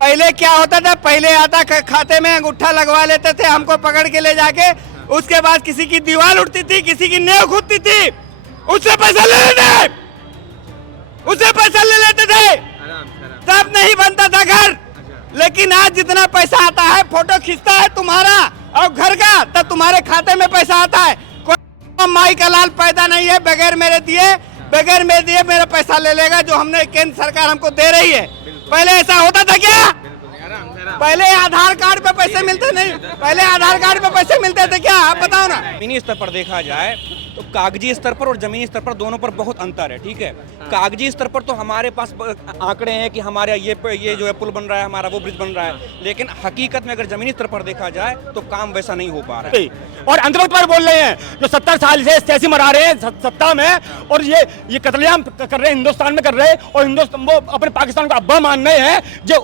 पहले क्या होता था, पहले आता खाते में अंगूठा लगवा लेते थे, हमको पकड़ के ले जाके, उसके बाद किसी की दीवार उठती थी, किसी की नींव खुदती थी, उससे पैसा ले लेते, उससे पैसा ले लेते थे, तब नहीं बनता था घर। लेकिन आज जितना पैसा आता है, फोटो खींचता है तुम्हारा और घर का, तब तुम्हारे खाते में पैसा आता है। कोई माई का लाल पैदा नहीं है बगैर मेरे दिए, बगैर मेरे दिए मेरा पैसा ले लेगा जो हमने केंद्र सरकार हमको दे रही है। पहले ऐसा होता था क्या? पहले आधार कार्ड पे पैसे मिलते नहीं, पहले आधार कार्ड पे पैसे मिलते थे क्या? आप बताओ ना। जमीनी स्तर पर देखा जाए तो कागजी स्तर पर और जमीनी स्तर पर दोनों पर बहुत अंतर है, ठीक है। कागजी स्तर पर तो हमारे पास आंकड़े हैं कि हमारा ये जो है पुल बन रहा है, हमारा वो ब्रिज बन रहा है, लेकिन हकीकत में अगर जमीनी स्तर पर देखा जाए तो काम वैसा नहीं हो पा रहा है। और अंतर्गत पर बोल रहे हैं जो 70 साल से सियासी मरा रहे हैं सत्ता में, और ये कत्लेआम कर रहे हैं, हिंदुस्तान में कर रहे हैं, और हिंदुस्तान वो अपने पाकिस्तान को अब्बा मान रहे हैं, जो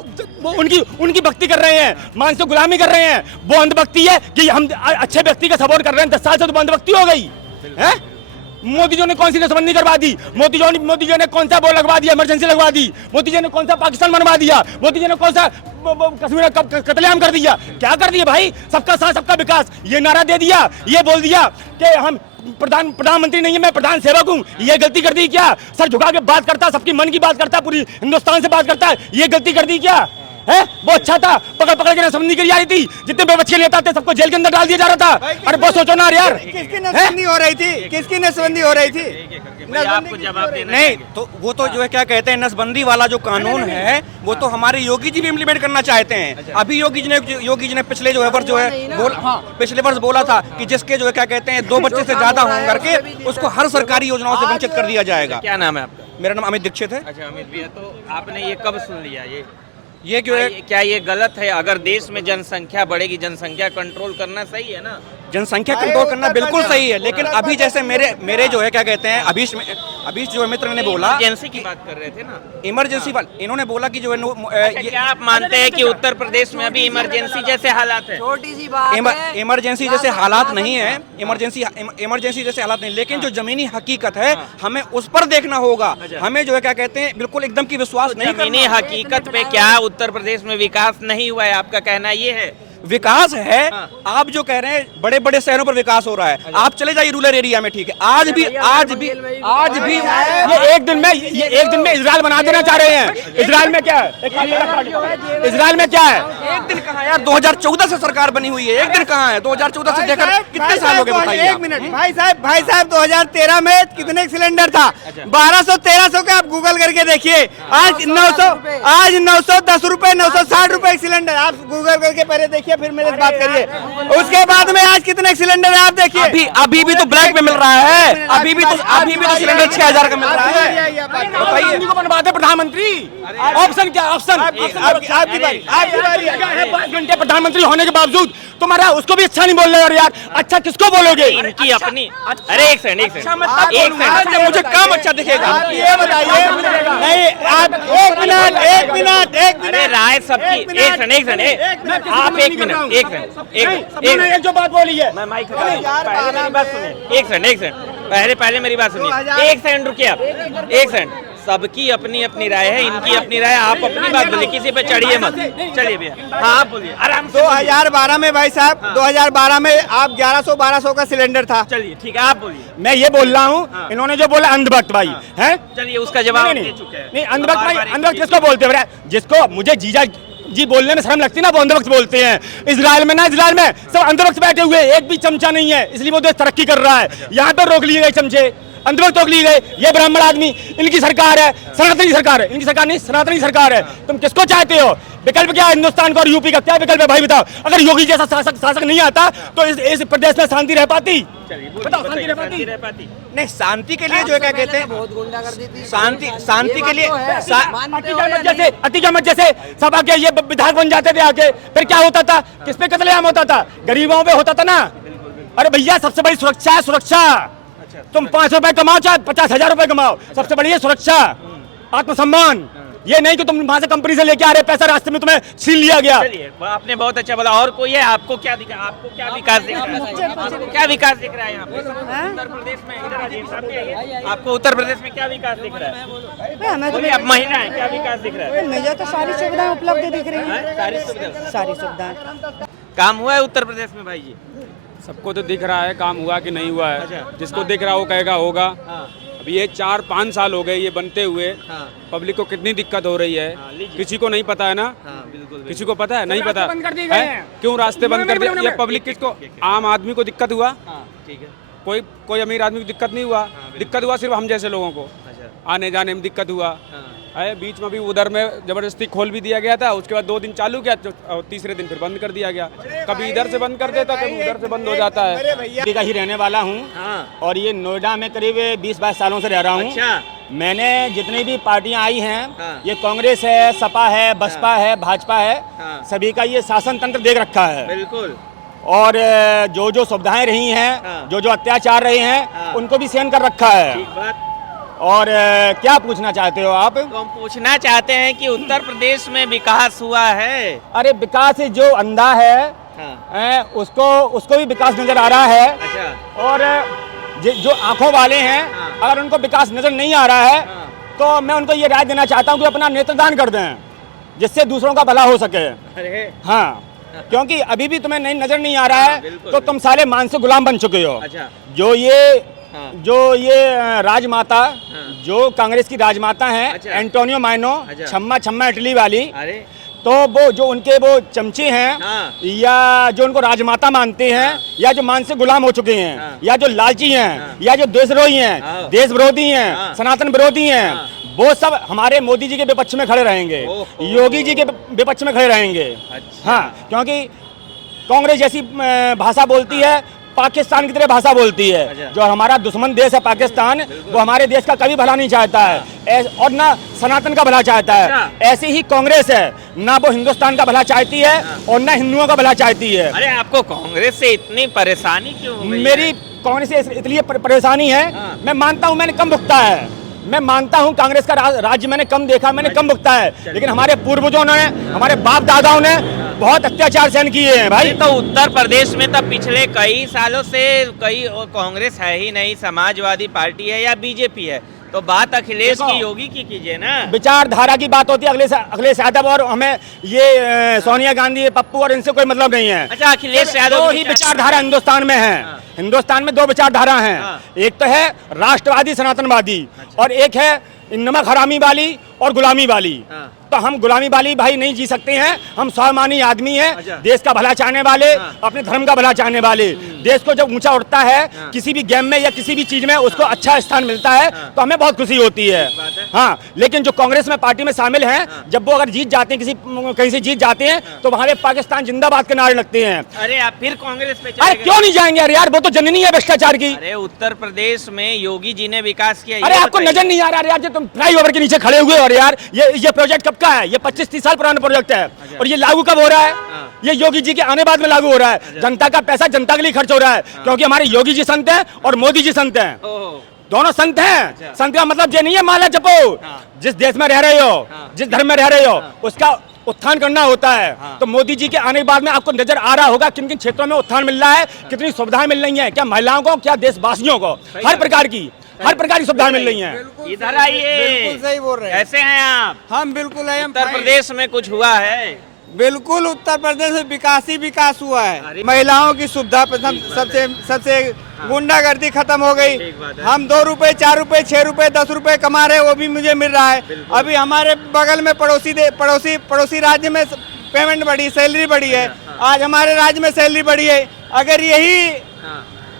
उनकी भक्ति कर रहे हैं, मानसिक गुलामी कर रहे हैं। वो अंधभक्ति है कि हम अच्छे व्यक्ति का सपोर्ट कर रहे हैं। 10 साल से तो अंधभक्ति हो गई है। मोदी जी ने कौन सी नसबंदी करवा दी? मोदी जी ने कौन सा वो लगवा दिया, इमरजेंसी लगवा दी? मोदी जी ने कौन सा पाकिस्तान बनवा दिया? मोदी जी ने कौन सा कश्मीर कत्लेआम कर दिया? क्या कर दिया भाई? सबका साथ सबका विकास ये नारा दे दिया, ये बोल दिया कि हम प्रधानमंत्री नहीं है, मैं प्रधान सेवक हूँ। ये गलती कर दी क्या? सर झुका के बात करता, सबकी मन की बात करता, पूरी हिंदुस्तान से बात करता है, ये गलती कर दी क्या है? वो अच्छा था, पकड़ के नसबंदी करी जा रही थी, जितने बेबच्चे लेता थे सबको जेल के अंदर डाल दिया जा रहा था। अरे वो सोचो ना यार, किसकी नसबंदी हो रही थी? किसकी नसबंदी हो रही थी? आपको जवाब देना नहीं तो वो तो जो है क्या कहते हैं, नसबंदी वाला जो कानून है वो तो हमारे योगी जी भी इम्प्लीमेंट करना चाहते हैं। अभी योगी जी ने पिछले जो है वर्ष जो है पिछले वर्ष बोला था कि जिसके जो है क्या कहते हैं 2 बच्चे से ज्यादा हो करके उसको हर सरकारी योजनाओं से वंचित कर दिया जाएगा। क्या नाम है आपका? मेरा नाम अमित दीक्षित है। अच्छा, अमित भैया, तो आपने ये कब सुन लिया? ये क्यों है? क्या ये गलत है? अगर देश में जनसंख्या बढ़ेगी, जनसंख्या कंट्रोल करना सही है ना? जनसंख्या कंट्रोल करना बिल्कुल सही है, लेकिन अभी जैसे मेरे जो है क्या कहते हैं अभीश जो मित्र ने बोला, इमरजेंसी की बात कर रहे थे ना, इमरजेंसी वाले इन्होंने बोला कि जो है क्या आप मानते हैं कि उत्तर प्रदेश में अभी इमरजेंसी जैसे हालात है? छोटी सी बात इमरजेंसी जैसे हालात नहीं है, इमरजेंसी जैसे हालात नहीं, लेकिन जो जमीनी हकीकत है हमें उस पर देखना होगा। हमें जो है क्या कहते हैं बिल्कुल एकदम की विश्वास नहीं करना। जमीनी हकीकत पे क्या उत्तर प्रदेश में विकास नहीं हुआ है? आपका कहना ये है? विकास है। आप जो कह रहे हैं बड़े बड़े शहरों पर विकास हो रहा है, आप चले जाइए रूरल एरिया में, ठीक है, आज भी ये एक दिन में इजराइल बना देना चाह रहे हैं। इजराइल में क्या है? इजराइल में क्या है? एक दिन कहाँ यार, 2014 से सरकार बनी हुई है, एक दिन कहाँ है? 2014 से देखकर कितने साल हो गए बताइए? एक मिनट भाई साहब 2013 में कितने सिलेंडर था? 1200-1300 का आप गूगल करके देखिए। आज 910 रुपए, 960 रुपए एक सिलेंडर। आप गूगल करके पहले देखिए, फिर मेरे से बात करिए। उसके बाद में आज कितने सिलेंडर है आप देखिए। अभी भी तो ब्लैक में मिल रहा है, अभी भी तो सिलेंडर 6000 का मिल रहा है। बताइए बनवाते प्रधानमंत्री, ऑप्शन क्या? ऑप्शन आपकी बारी 5 घंटे प्रधानमंत्री होने के बावजूद तुम्हारा उसको भी अच्छा नहीं बोल रहे हो यार। अच्छा किसको बोलोगे? इनकी अपनी। अरे एक सेकंड, मुझे काम अच्छा दिखेगा। ये बताइए। नहीं आप एक मिनट अरे राय सबकी। एक सेकंड आप एक जो बात बोली है, पहले मेरी बात सुनिए। एक सेकंड पहले मेरी बात सुनिए। एक सेकंड रुकिए आप, एक सेकंड। सबकी अपनी अपनी राय है, इनकी अपनी राय, आप अपनी बात बोलिए, किसी पे चढ़िए मत। चलिए भैया, हाँ आप बोलिए आराम से। 2012 में भाई साहब, 2012 में आप 1100-1200 का सिलेंडर था। चलिए ठीक है, आप बोलिए। मैं ये बोल रहा हूँ, इन्होंने जो बोला अंधभक्त भाई है, चलिए उसका जवाब दे चुके हैं। नहीं अंधभक्त भाई, अंधभक्त किसको बोलते हैं? जिसको मुझे जीजा जी बोलने में शर्म लगती है ना, वो अंधभक्त बोलते हैं। इजराइल में सब अंधभक्त बैठे हुए, एक भी चमचा नहीं है, इसलिए वो देश तरक्की कर रहा है। यहाँ पर रोक लिए गए चमचे, अंधभक्त रोक लिए गए। ये ब्राह्मण आदमी, इनकी सरकार है, सनातनी सरकार है, इनकी सरकार नहीं सनातनी सरकार है। तुम किसको चाहते हो? विकल्प क्या है? हिंदुस्तान का और यूपी का क्या विकल्प है भाई बताओ? अगर योगी जैसा शासक नहीं आता तो इस प्रदेश में शांति रह पाती? बताओ, शांति रह पाती? नहीं, शांति के लिए जो है क्या कहते हैं, बहुत गुंडागर्दी थी। शांति के लिए अतिक्रमण जैसे सब आके ये विधायक बन जाते थे आके, फिर क्या होता था? किस पे कत्लेआम होता था? गरीबों पे होता था ना। अरे भैया सबसे बड़ी सुरक्षा है सुरक्षा। तुम 5 रुपए कमाओ चाहे 50,000 रुपए कमाओ, सबसे बड़ी है सुरक्षा, आत्मसम्मान। ये नहीं कि तुम वहां से कंपनी से लेके आ रहे पैसा रास्ते में तुम्हें छीन लिया गया। चलिए आपने बहुत अच्छा बोला। और कोई है, आपको क्या दिखा, आपको क्या विकास दिख रहा है, आपको क्या विकास दिख रहा है यहाँ पे उत्तर प्रदेश में? इधर आइए, सामने आइए। आपको उत्तर प्रदेश में क्या विकास दिख रहा है? बोलिए, आप महिला हैं, क्या विकास दिख रहा है? मुझे तो सारी सुविधाएं उपलब्ध दिख रही हैं। सारी सुविधाएं काम हुआ है उत्तर प्रदेश में भाई जी? सबको तो दिख रहा है, काम हुआ कि नहीं हुआ है। अच्छा। जिसको दिख रहा है वो कहेगा होगा। हाँ। अभी ये 4-5 साल हो गए ये बनते हुए, हाँ। पब्लिक को कितनी दिक्कत हो रही है। हाँ, लीजिए। किसी को नहीं पता है ना। हाँ, बिल्कुल किसी को पता है? नहीं पता बंद कर दिए गए है? हैं। क्यों रास्ते बंद कर दिए? ये पब्लिक किसको, आम आदमी को दिक्कत हुआ? हाँ, ठीक है। कोई अमीर आदमी को दिक्कत नहीं हुआ। दिक्कत हुआ सिर्फ हम जैसे लोगों को, अच्छा। आने जाने में दिक्कत हुआ हाँ। है। बीच में भी उधर में जबरदस्ती खोल भी दिया गया था, उसके बाद 2 दिन चालू किया और तीसरे दिन फिर बंद कर दिया गया। कभी इधर से बंद कर देता, कभी उधर से बंद हो जाता है। दिल्ली का ही रहने वाला हूँ हाँ। और ये नोएडा में करीब 20-22 सालों से रह रहा हूँ। अच्छा। मैंने जितनी भी पार्टियां आई हैं, हाँ। ये कांग्रेस है, सपा है, बसपा है, भाजपा है, हाँ। सभी का ये शासन तंत्र देख रखा है। बिल्कुल। और जो जो सुविधाएं रही हैं, हाँ। जो जो अत्याचार रहे हैं, हाँ। उनको भी सहन कर रखा है। ठीक बात। और क्या पूछना चाहते हो आप? तो हम पूछना चाहते हैं कि उत्तर प्रदेश में विकास हुआ है? अरे विकास जो अंधा है, हाँ। उसको भी विकास नजर आ रहा है। अच्छा। और जो आंखों वाले हैं, हाँ। अगर उनको विकास नजर नहीं आ रहा है, हाँ। तो मैं उनको ये राय देना चाहता हूँ कि अपना नेत्रदान कर दें, जिससे दूसरों का भला हो सके। अरे हाँ, क्योंकि अभी भी तुम्हें नहीं नजर नहीं आ रहा है, बिल्कुल, तो तुम सारे मानसिक गुलाम बन चुके हो। अच्छा। हाँ। जो ये राजमाता, जो कांग्रेस की राजमाता हैं, अच्छा। एंटोनियो माइनो, अच्छा। छम्मा छम्मा इटली वाली, अरे तो वो जो उनके वो चमचे हैं, हाँ। या जो उनको राजमाता मानते हैं, या जो मानसिक गुलाम हो चुके हैं, हाँ। या जो लालची हैं, हाँ। या जो देशद्रोही हैं, हाँ। देश विरोधी हैं, हाँ। सनातन विरोधी हैं, हाँ। वो सब हमारे मोदी जी के विपक्ष में खड़े रहेंगे, ओहो। योगी जी के विपक्ष में खड़े रहेंगे। अच्छा। हाँ, क्योंकि कांग्रेस जैसी भाषा बोलती है, पाकिस्तान की तरह भाषा बोलती है। अच्छा। जो हमारा दुश्मन देश है पाकिस्तान, वो हमारे देश का कभी भला नहीं चाहता है, और ना सनातन का भला चाहता है। अच्छा। ऐसी ही कांग्रेस है, ना वो हिंदुस्तान का भला चाहती है और ना हिंदुओं का भला चाहती है। अरे आपको कांग्रेस से इतनी परेशानी क्यों हो गई है? मेरी कांग्रेस से इसलिए परेशानी है, हाँ। मैं मानता हूँ मैंने कम भुगता है, मैं मानता हूँ कांग्रेस का राज्य मैंने कम देखा, मैंने कम भुगता है, लेकिन हमारे पूर्वजों ने, हमारे बाप दादाओं ने बहुत अत्याचार सहन किए हैं भाई। तो उत्तर प्रदेश में तब पिछले कई सालों से कांग्रेस है ही नहीं, समाजवादी पार्टी है या बीजेपी है, तो बात अखिलेश की, योगी की कीजिए ना। विचारधारा की बात होती है, अखिलेश यादव और हमें ये सोनिया गांधी, पप्पू और इनसे कोई मतलब नहीं है। अच्छा, अखिलेश यादव दो की ही विचारधारा हिंदुस्तान में है। हाँ। हिंदुस्तान में 2 विचारधारा हैं, हाँ। एक तो है राष्ट्रवादी सनातनवादी, और एक है नमक हरामी वाली और गुलामी वाली। हाँ। तो हम गुलामी वाली भाई नहीं जी सकते हैं, हम स्वाभिमानी आदमी हैं, अच्छा। देश का भला चाहने वाले, हाँ। अपने धर्म का भला चाहने वाले। देश को जब ऊंचा उठता है, हाँ। किसी भी गेम में या किसी भी चीज में उसको अच्छा स्थान मिलता है, हाँ। तो हमें बहुत खुशी होती है। बात है। हाँ, लेकिन जो कांग्रेस में पार्टी में शामिल हैं, जब वो अगर जीत जाते हैं, कहीं से जीत जाते हैं, तो वहां पे पाकिस्तान जिंदाबाद के नारे लगते हैं। अरे आप फिर कांग्रेस पे अरे चले गए। क्यों नहीं जाएंगे यार, वो तो जननी है भ्रष्टाचार की। अरे उत्तर प्रदेश में योगी जी ने विकास किया, अरे ये आपको बताइए। नजर नहीं आ रहा यार, जो तुम फ्लाईओवर के नीचे खड़े हुए और यार ये प्रोजेक्ट कब का है? ये 25-30 साल पुराना प्रोजेक्ट है, और ये लागू कब हो रहा है? ये योगी जी के आने बाद में लागू हो रहा है। जनता का पैसा जनता के लिए खर्च हो रहा है, क्योंकि हमारे योगी जी संत हैं और मोदी जी संत हैं, ओहो। दोनों संत हैं। संत का मतलब ये नहीं है माला जपो, जिस देश में रह रहे हो, जिस धर्म में रह रहे हो, उसका उत्थान करना होता है। तो मोदी जी के आने के बाद में आपको नजर आ रहा होगा किन किन क्षेत्रों में उत्थान मिल रहा है, कितनी सुविधाएं मिल रही हैं, क्या महिलाओं को, क्या देशवासियों को, हर प्रकार की सुविधाएं मिल रही हैं। इधर आइए। बिल्कुल सही बोल रहे हैं। कैसे हैं आप? हम बिल्कुल हैं। उत्तर प्रदेश में कुछ हुआ है? बिल्कुल उत्तर प्रदेश में विकास ही विकास हुआ अरे। है। महिलाओं की सुविधा सबसे गुंडागर्दी खत्म हो गई। ठीक बात है। हम 2 रुपए, 4 रुपए, 6 रुपए, 10 रुपए कमा रहे, वो भी मुझे मिल रहा है। अभी हमारे बगल में पड़ोसी राज्य में पेमेंट बढ़ी, सैलरी बढ़ी है। आज हमारे राज्य में सैलरी बढ़ी है। अगर यही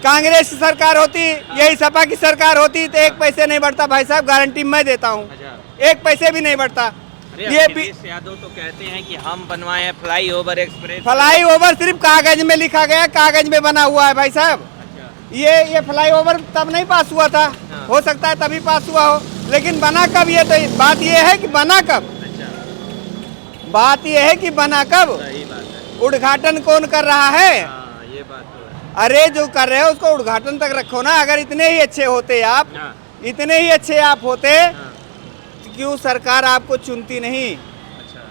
कांग्रेस की सरकार होती, यही सपा की सरकार होती, तो 1 पैसे नहीं बढ़ता भाई साहब, गारंटी मैं देता हूँ। 1 पैसे भी नहीं बढ़ता। ये अखिलेश यादव तो कहते हैं कि हम बनवाए हैं फ्लाईओवर एक्सप्रेस। फ्लाईओवर सिर्फ कागज में लिखा गया, कागज में बना हुआ है भाई साहब। ये फ्लाईओवर तब नहीं पास हुआ था, हो सकता है तभी पास हुआ हो, लेकिन बना कब? ये तो बात ये है कि बना कब, बात ये है कि बना कब, उद्घाटन कौन कर रहा है? ये बात तो है। अरे जो कर रहे हो उसको उद्घाटन तक रखो ना। अगर इतने ही अच्छे होते आप, इतने ही अच्छे आप होते क्यों सरकार आपको चुनती नहीं? अच्छा,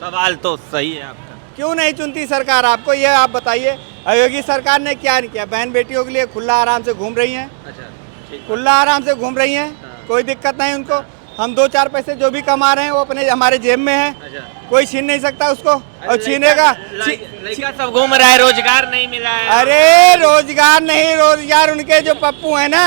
सवाल तो सही है आपका। क्यों नहीं चुनती सरकार आपको, ये आप बताइए। योगी सरकार ने क्या नहीं किया? बहन बेटियों के लिए खुला आराम से घूम रही हैं, अच्छा, ठीक। खुला आराम से घूम रही हैं, कोई दिक्कत नहीं उनको। हम 2-4 पैसे जो भी कमा रहे हैं वो अपने हमारे जेब में है, अच्छा, कोई छीन नहीं सकता उसको। और छीनेगा लड़का सब घूम रहा है, रोजगार नहीं मिला है। अरे रोजगार नहीं, रोजगार उनके जो पप्पू है ना,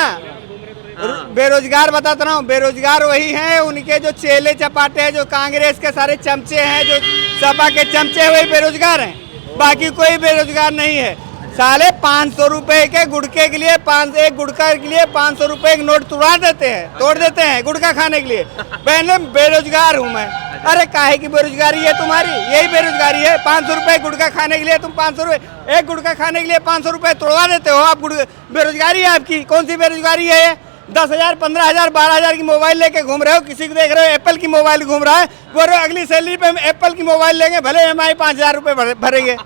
बेरोजगार बताता हूँ, बेरोजगार वही हैं उनके जो चेले चपाटे हैं, जो कांग्रेस के सारे चमचे हैं, जो सपा के चमचे, वही बेरोजगार हैं, बाकी कोई बेरोजगार नहीं है। साले 500 रुपए के गुड़के के लिए एक गुड़का के लिए 500 रुपए के नोट तोड़ देते हैं गुड़का खाने के लिए। पहले बेरोजगार हूँ मैं। अरे काहे की बेरोजगारी है तुम्हारी? यही बेरोजगारी है। 500 रुपए गुड़का खाने के लिए तुम 500 रुपए, एक गुड़का खाने के लिए 500 रुपए तोड़वा देते हो आप। बेरोजगारी है आपकी। कौन सी बेरोजगारी है ये? 10,000, 15,000, 12,000 की मोबाइल लेके घूम रहे हो, किसी को देख रहे हो एप्पल की मोबाइल घूम रहा है, बोल रहे हो अगली सैलरी पे हम एप्पल की मोबाइल लेंगे, भले EMI 5,000 रुपए भरेंगे।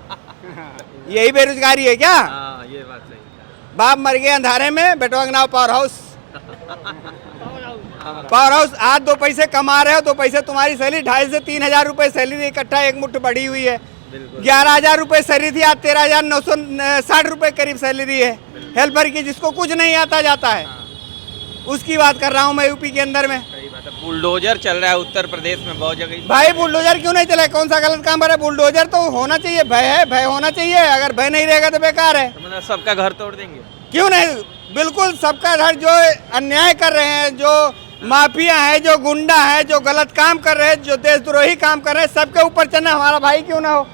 यही बेरोजगारी है क्या? हाँ, ये बात सही है। बाप मर गए अंधारे में, बेटवा के नाम पावर हाउस। Power house. आज 2 पैसे कमा रहे हो, 2 पैसे तुम्हारी सैलरी 2,500 से 3,000 रुपए सैलरी इकट्ठा एक मुट्ठ बढ़ी हुई है। 11,000 रुपए सैलरी थी, आज 13,960 रुपए करीब सैलरी है हेल्पर की, जिसको कुछ नहीं आता जाता है, उसकी बात कर रहा हूँ मैं। यूपी के अंदर में सही बात है। बुलडोजर चल रहा है उत्तर प्रदेश में बहुत जगह। भाई बुलडोजर क्यों नहीं चला? कौन सा गलत काम कर रहा है? बुलडोजर तो होना चाहिए, भय है, भय होना चाहिए। अगर भय नहीं रहेगा तो बेकार है। तो मतलब सबका घर तोड़ देंगे? क्यों नहीं, बिल्कुल सबका घर। जो अन्याय कर रहे हैं, जो माफिया है, जो गुंडा है, जो गलत काम कर रहे हैं, जो देशद्रोही काम कर रहे हैं, सबके ऊपर चलना। हमारा भाई क्यों ना हो?